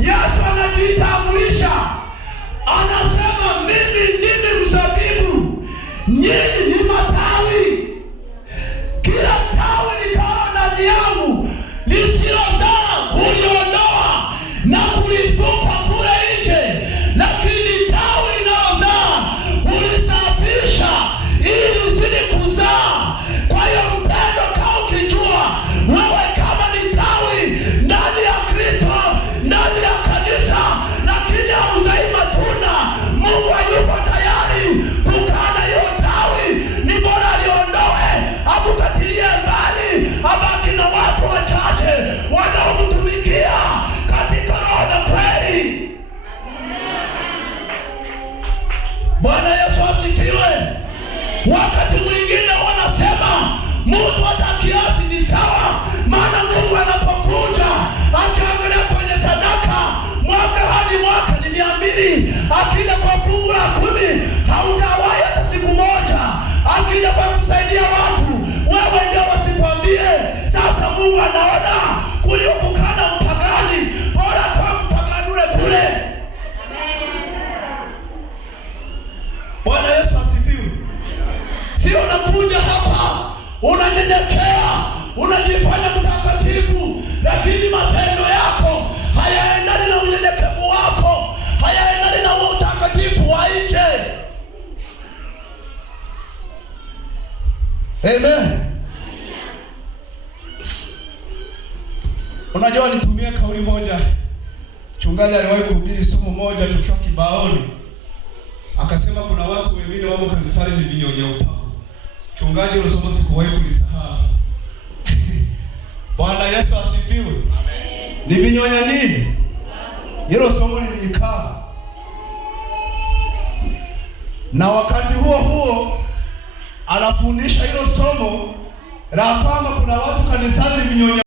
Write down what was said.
Yesu anajitambulisha, anasema mimi ndimi mzabibu, nyinyi ni matawi. Kila tawi likalo ndani yangu lisilozaa huliondoa na kulitupa kule nje, lakini tawi linalozaa hulisafisha ili lizidi kuzaa. Kwa hiyo mpendo, kaa ukijua wewe kama ni tawi ndani ya Kristo, ndani ya kanisa, lakini hauzai matunda, Mungu hayupo tayari kukaa na hiyo tawi. Ni bora aliondoe, akukatilie mbali, abaki na watu wachache wanaomtumikia katika roho na kweli. Bwana Yesu asifiwe. Wakati mwingine wanasema mtu hata kiasi ni sawa, maana Mungu anapokuja akiangalia kwenye sadaka mwaka hadi mwaka ni 200, akija kwa fungu la 10 haujawahi hata siku moja, akija kwa kusaidia watu wewe ndio wasikwambie. Sasa Mungu anaona kuliopukana mpagani, bora kwa mpagani ule kule. Bwana Yesu asifiwe. Sio unakuja hapa unanyenyekea, unajifanya mtakatifu, lakini matendo yako hayaendani na unyenyekevu wako, hayaendani na utakatifu wa nje. Amen. Unajua, nitumie kauli moja. Mchungaji aliwahi kuhubiri somo moja tukiwa Kibaoni, akasema kuna watu wengine wao kanisani ni vinyonya upako. Mchungaji, ile somo sikuwahi kulisahau. Bwana Yesu asifiwe. Amen. Ni vinyonya nini? Hilo somo lilikaa. Na wakati huo anafundisha hilo somo la kwamba kuna watu kanisani ni vinyonya